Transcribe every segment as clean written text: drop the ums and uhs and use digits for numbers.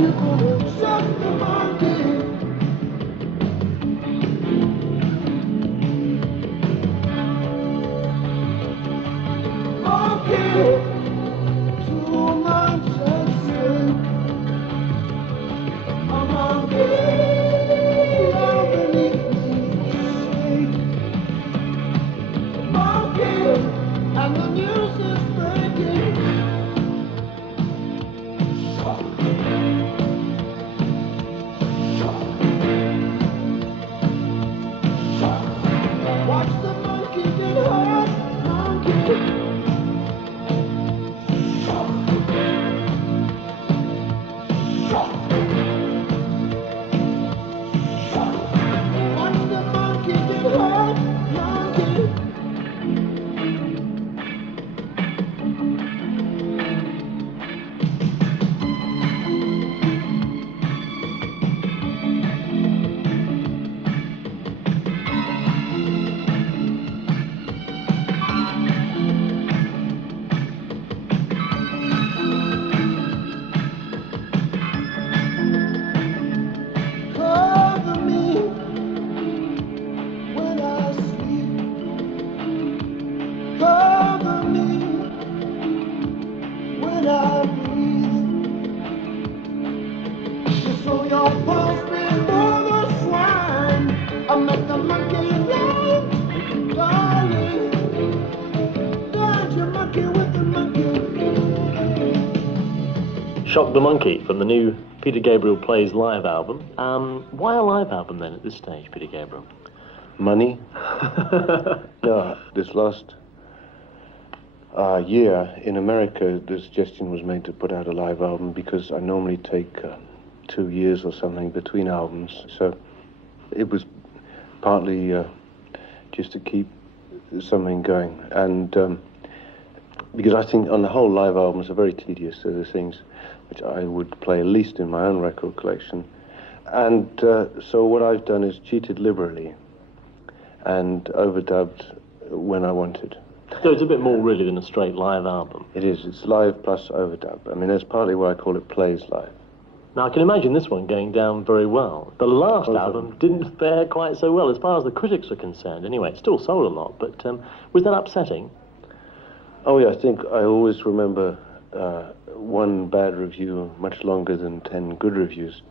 you're gonna shock the monkey. Monkey, too much at stake. A monkey underneath me shake. Monkey, and the news is breaking. Watch the monkey get hurt, monkey. Watch the monkey get hurt, monkey. Cover me when I sleep. Cover me when I breathe. Just so your pulse before the swine. I make the monkey laugh, darling. Don't you monkey with the monkey. Shock the Monkey from the new Peter Gabriel Plays live album. Why a live album then at this stage, Peter Gabriel? Money. Yeah, this last year in America, the suggestion was made to put out a live album because I normally take 2 years or something between albums. So it was partly just to keep something going. And because I think on the whole live albums are very tedious. They're the things which I would play at least in my own record collection. And so what I've done is cheated liberally and overdubbed when I wanted. So it's a bit more really than a straight live album. It is. It's live plus overdub. I mean, that's partly why I call it Plays Live. Now I can imagine this one going down very well. The last Oh, album didn't fare quite so well as far as the critics are concerned. Anyway, it still sold a lot, but was that upsetting? Oh, yeah, I think I always remember one bad review much longer than 10 good reviews.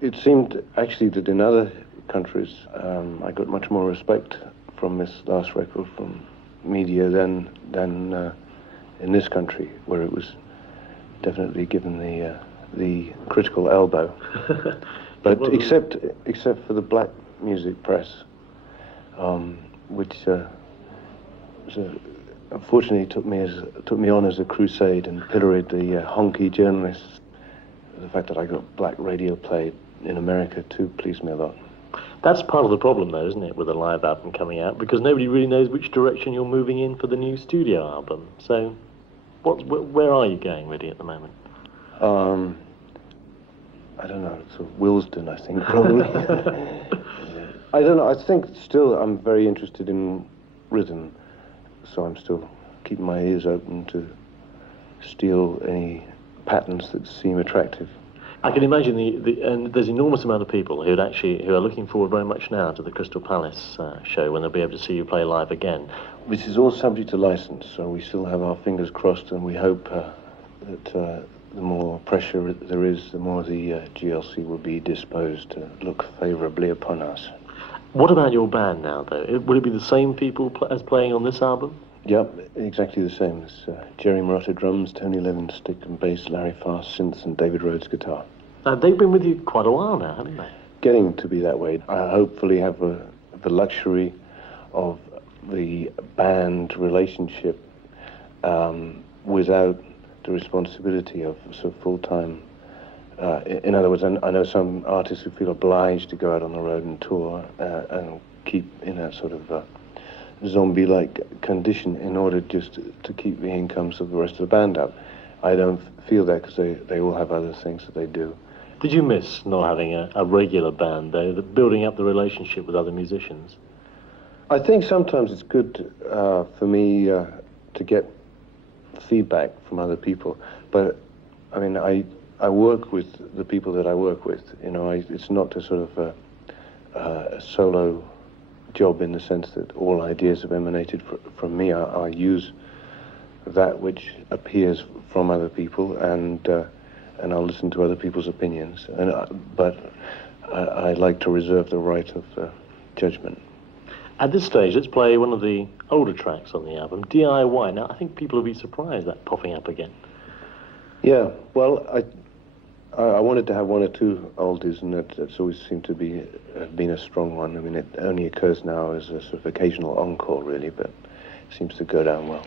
It seemed actually that in other countries I got much more respect from this last record from media than in this country, where it was definitely given the critical elbow. But except for the black music press, which unfortunately took me on as a crusade and pilloried the honky journalists. The fact that I got black radio played in America too pleased me a lot. That's part of the problem, though, isn't it, with a live album coming out, because nobody really knows which direction you're moving in for the new studio album. So, where are you going, really, at the moment? I don't know. It's Willesden, I think, probably. I don't know. I think still I'm very interested in rhythm, so I'm still keeping my ears open to steal any patterns that seem attractive. I can imagine and there's an enormous amount of people who are looking forward very much now to the Crystal Palace show when they'll be able to see you play live again. This is all subject to license, so we still have our fingers crossed, and we hope that the more pressure there is, the more the GLC will be disposed to look favourably upon us. What about your band now, though? Will it be the same people as playing on this album? Yep, exactly the same. It's Jerry Marotta drums, Tony Levin stick and bass, Larry Fast synths, and David Rhodes guitar. They've been with you quite a while now, haven't they? Getting to be that way. I hopefully have the luxury of the band relationship without the responsibility of sort of full-time. In other words, I know some artists who feel obliged to go out on the road and tour and keep in a sort of zombie-like condition in order just to keep the incomes of the rest of the band up. I don't feel that because they all have other things that they do. Did you miss not having a regular band, though, building up the relationship with other musicians? I think sometimes it's good for me to get feedback from other people, but I mean, I work with the people that I work with. You know, it's not a sort of a solo job in the sense that all ideas have emanated from me. I use that which appears from other people, and I'll listen to other people's opinions. But I like to reserve the right of judgment. At this stage, let's play one of the older tracks on the album, DIY. Now, I think people will be surprised that popping up again. Yeah, well, I wanted to have one or two oldies, and that's always seemed to be been a strong one. I mean, it only occurs now as a sort of occasional encore, really, but it seems to go down well.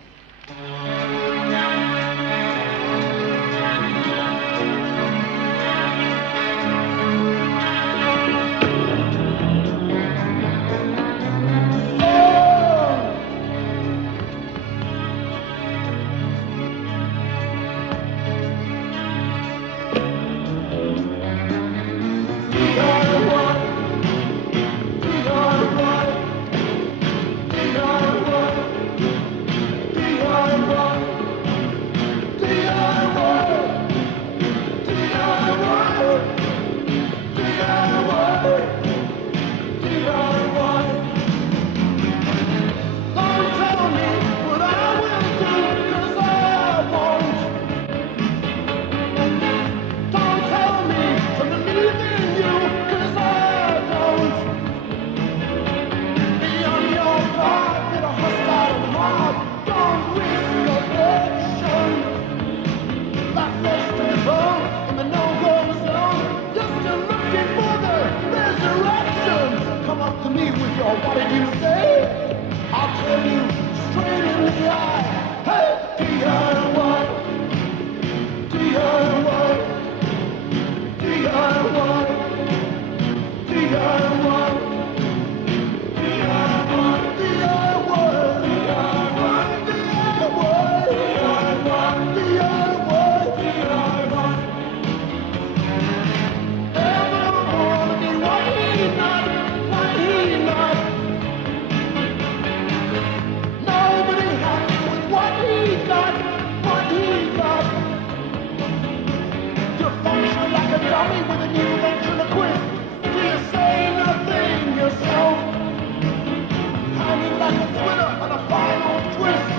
What did you say? I'll tell you straight in the eye. Hey, DIY, DIY, DIY, DIY, dummy with a new ventriloquist. Do you say nothing yourself? Hanging like a twitter on a final twist.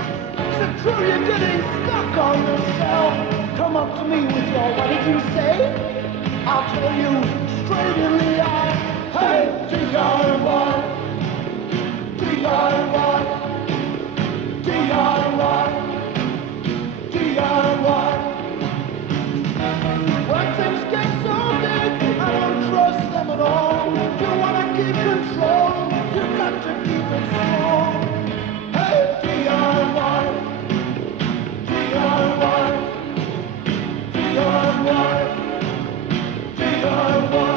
Is it true you're getting stuck on yourself? Come up to me with your what did you say? I'll tell you straight in the eye. Hey, DIY, DIY, DIY, DIY. When things get so big, I don't trust them at all. You wanna keep control, you got to keep it small. Hey, DIY, DIY, DIY, DIY,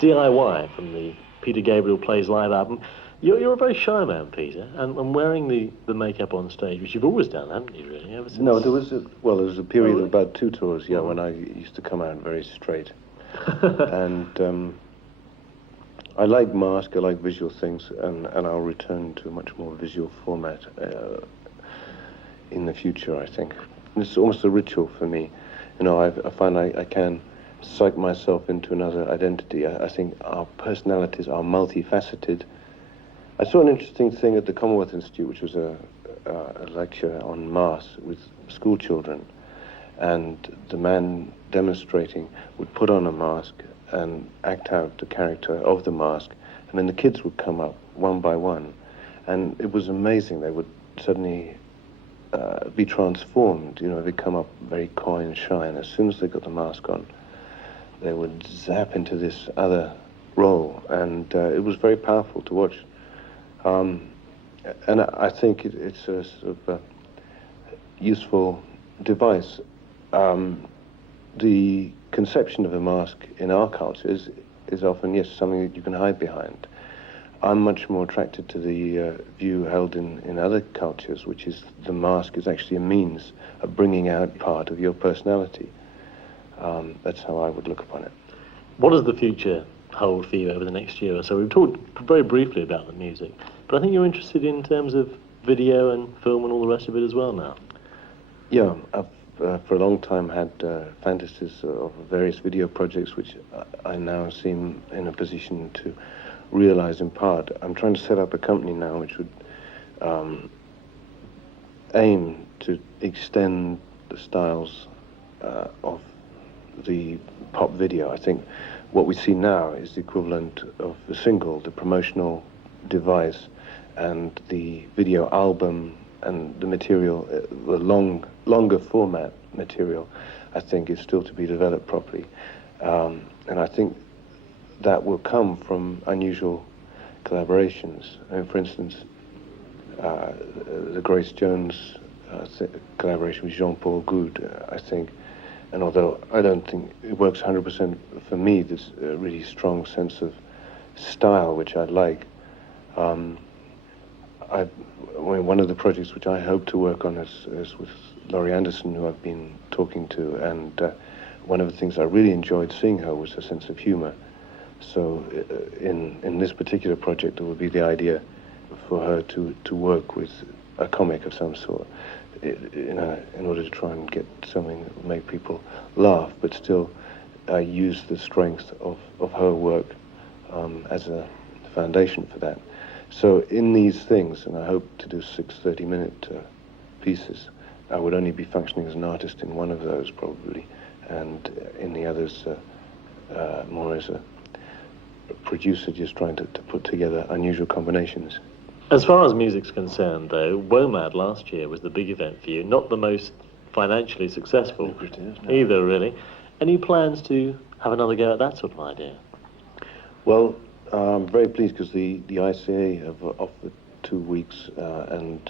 DIY from the Peter Gabriel Plays Live album. You're a very shy man, Peter, and wearing the makeup on stage, which you've always done, haven't you, really, ever since? No, there was a period of about 2 tours, yeah, when I used to come out very straight. And I like mask, I like visual things, and I'll return to a much more visual format in the future, I think. It's almost a ritual for me. You know, I find I can psych myself into another identity. I think our personalities are multifaceted. I saw an interesting thing at the Commonwealth Institute, which was a lecture on masks with school children, and the man demonstrating would put on a mask and act out the character of the mask, and then the kids would come up one by one, and it was amazing. They would suddenly be transformed. You know, they'd come up very coy and shy, and as soon as they got the mask on, they would zap into this other role, and it was very powerful to watch. And I think it's a sort of useful device. The conception of a mask in our culture is often, yes, something that you can hide behind. I'm much more attracted to the view held in other cultures, which is the mask is actually a means of bringing out part of your personality. That's how I would look upon it. What does the future hold for you over the next year or so? We've talked very briefly about the music, but I think you're interested in terms of video and film and all the rest of it as well now. Yeah, I've for a long time had fantasies of various video projects, which I now seem in a position to realize in part. I'm trying to set up a company now which would aim to extend the styles of the pop video. I think what we see now is the equivalent of the single, the promotional device, and the video album and the material, the longer format material, I think is still to be developed properly. And I think that will come from unusual collaborations. I mean, for instance, the Grace Jones collaboration with Jean-Paul Goude, I think, and although I don't think it works 100% for me, there's a really strong sense of style which I like. One of the projects which I hope to work on is with Laurie Anderson, who I've been talking to, and one of the things I really enjoyed seeing her was her sense of humor. So in this particular project, it would be the idea for her to work with a comic of some sort in order to try and get something that would make people laugh, but still use the strength of her work as a foundation for that. So in these things, and I hope to do 6 30-minute pieces, I would only be functioning as an artist in one of those probably, and in the others more as a producer, just trying to put together unusual combinations. As far as music's concerned, though, WOMAD last year was the big event for you, not the most financially successful Lucrative, no. either, really. Any plans to have another go at that sort of idea? Well, I'm very pleased because the ICA have offered 2 weeks, and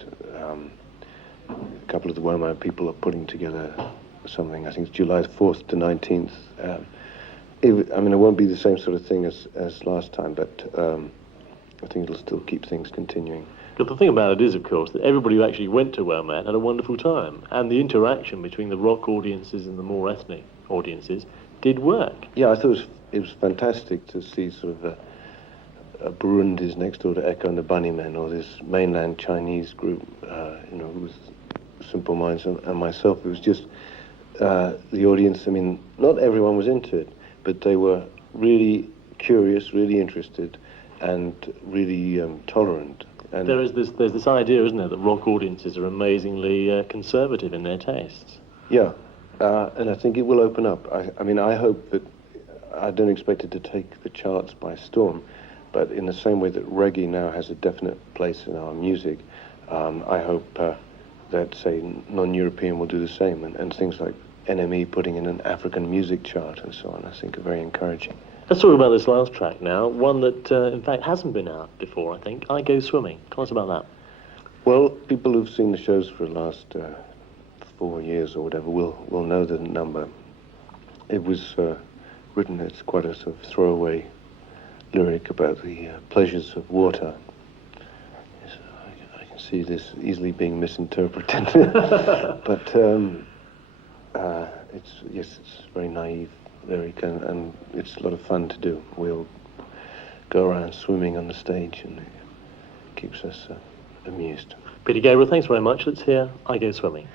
a couple of the WOMAD people are putting together something. I think it's July 4th to 19th. I mean, it won't be the same sort of thing as last time, but I think it'll still keep things continuing. But the thing about it is, of course, that everybody who actually went to WOMAD had a wonderful time, and the interaction between the rock audiences and the more ethnic audiences did work. Yeah, I thought it was fantastic to see sort of Burundi's next door to Echo and the Bunnymen, or this mainland Chinese group, with Simple Minds and myself. It was just the audience. I mean, not everyone was into it, but they were really curious, really interested, and really tolerant. And There's this idea, isn't there, that rock audiences are amazingly conservative in their tastes. Yeah, and I think it will open up. I mean, I hope that, I don't expect it to take the charts by storm, but in the same way that reggae now has a definite place in our music, I hope that, say, non-European will do the same, and things like NME putting in an African music chart and so on, I think are very encouraging. Let's talk about this last track now, one that, in fact, hasn't been out before, I think. I Go Swimming. Tell us about that. Well, people who've seen the shows for the last 4 years or whatever will know the number. It was written, it's quite a sort of throwaway lyric about the pleasures of water. Yes, I can see this easily being misinterpreted, but it's very naive lyric, and it's a lot of fun to do. We'll go around swimming on the stage, and it keeps us amused. Peter Gabriel, thanks very much. Let's hear I Go Swimming.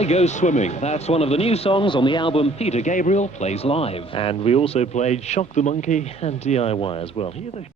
I Go Swimming. That's one of the new songs on the album Peter Gabriel Plays Live. And we also played Shock the Monkey and DIY as well. Here they